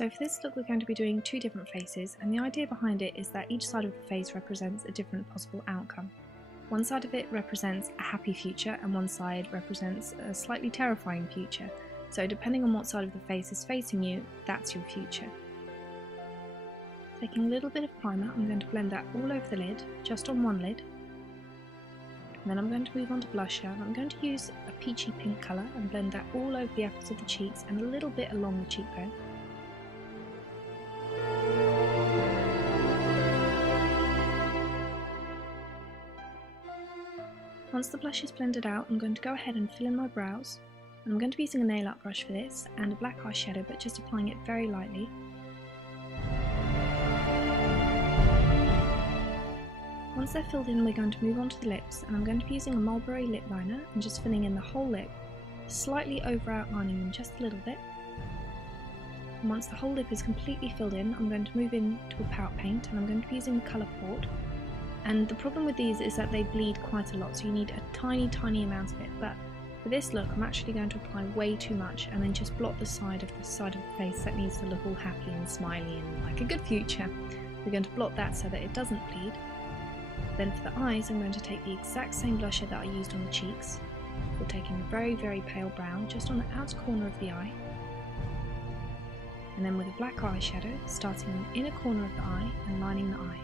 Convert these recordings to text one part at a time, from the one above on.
So for this look we're going to be doing two different faces, and the idea behind it is that each side of the face represents a different possible outcome. One side of it represents a happy future and one side represents a slightly terrifying future. So depending on what side of the face is facing you, that's your future. Taking a little bit of primer, I'm going to blend that all over the lid, just on one lid. And then I'm going to move on to blusher, and I'm going to use a peachy pink colour and blend that all over the apples of the cheeks and a little bit along the cheekbone. Once the blush is blended out, I'm going to go ahead and fill in my brows. And I'm going to be using a nail art brush for this and a black eyeshadow, but just applying it very lightly. Once they're filled in, we're going to move on to the lips, and I'm going to be using a mulberry lip liner and just filling in the whole lip, slightly over outlining them just a little bit. And once the whole lip is completely filled in, I'm going to move into a pout paint, and I'm going to be using the colour Port. And the problem with these is that they bleed quite a lot, so you need a tiny amount of it, but for this look I'm actually going to apply way too much and then just blot the side of the face that needs to look all happy and smiley and like a good future. We're going to blot that so that it doesn't bleed. Then for the eyes I'm going to take the exact same blusher that I used on the cheeks. We're taking a very pale brown just on the outer corner of the eye. And then with a black eyeshadow, starting in the inner corner of the eye and lining the eye.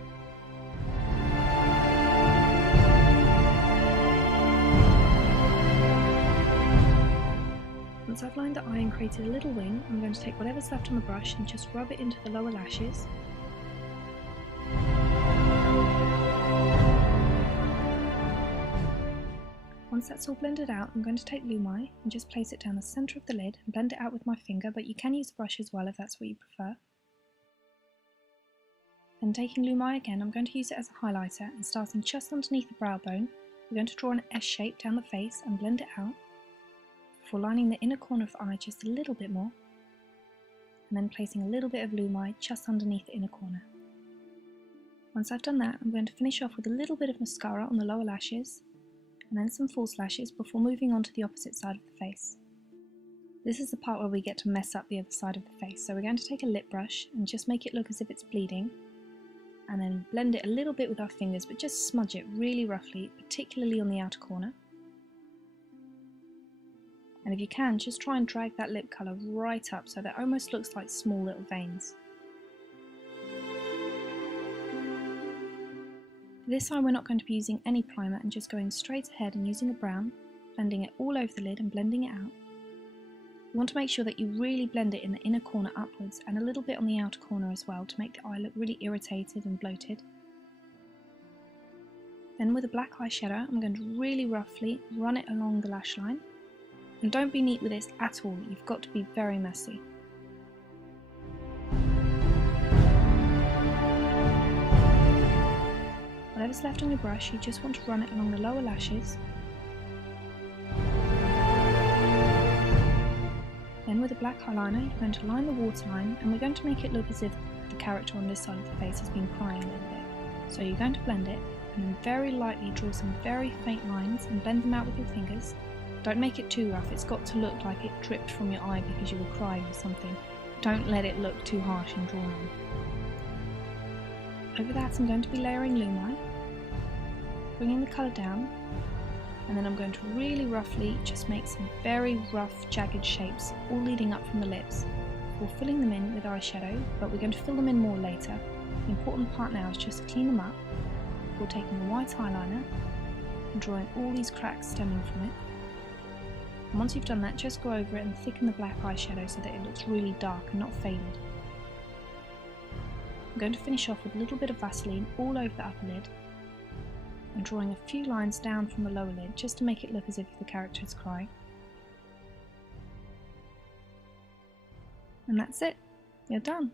Once I've lined the eye and created a little wing, I'm going to take whatever's left on the brush and just rub it into the lower lashes. Once that's all blended out, I'm going to take Lumai and just place it down the centre of the lid and blend it out with my finger, but you can use a brush as well if that's what you prefer. Then taking Lumai again, I'm going to use it as a highlighter, and starting just underneath the brow bone, we're going to draw an S shape down the face and blend it out, before lining the inner corner of the eye just a little bit more, and then placing a little bit of Lumai just underneath the inner corner. Once I've done that, I'm going to finish off with a little bit of mascara on the lower lashes, and then some false lashes before moving on to the opposite side of the face. This is the part where we get to mess up the other side of the face, so we're going to take a lip brush and just make it look as if it's bleeding, and then blend it a little bit with our fingers, but just smudge it really roughly, particularly on the outer corner. And if you can, just try and drag that lip colour right up so that it almost looks like small little veins. For this eye we're not going to be using any primer and just going straight ahead and using a brown, blending it all over the lid and blending it out. You want to make sure that you really blend it in the inner corner upwards and a little bit on the outer corner as well to make the eye look really irritated and bloated. Then with a black eyeshadow I'm going to really roughly run it along the lash line. And don't be neat with this at all, you've got to be very messy. Whatever's left on your brush, you just want to run it along the lower lashes. Then with a black eyeliner, you're going to line the waterline, and we're going to make it look as if the character on this side of the face has been crying a little bit. So you're going to blend it, and then very lightly draw some very faint lines and blend them out with your fingers. Don't make it too rough, it's got to look like it dripped from your eye because you were crying or something. Don't let it look too harsh and drawn on. Over that I'm going to be layering Lumai, bringing the colour down, and then I'm going to really roughly just make some very rough jagged shapes all leading up from the lips. We're filling them in with eyeshadow, but we're going to fill them in more later. The important part now is just to clean them up. We're taking the white eyeliner and drawing all these cracks stemming from it. And once you've done that, just go over it and thicken the black eyeshadow so that it looks really dark and not faded. I'm going to finish off with a little bit of Vaseline all over the upper lid and drawing a few lines down from the lower lid just to make it look as if the character is crying. And that's it, you're done.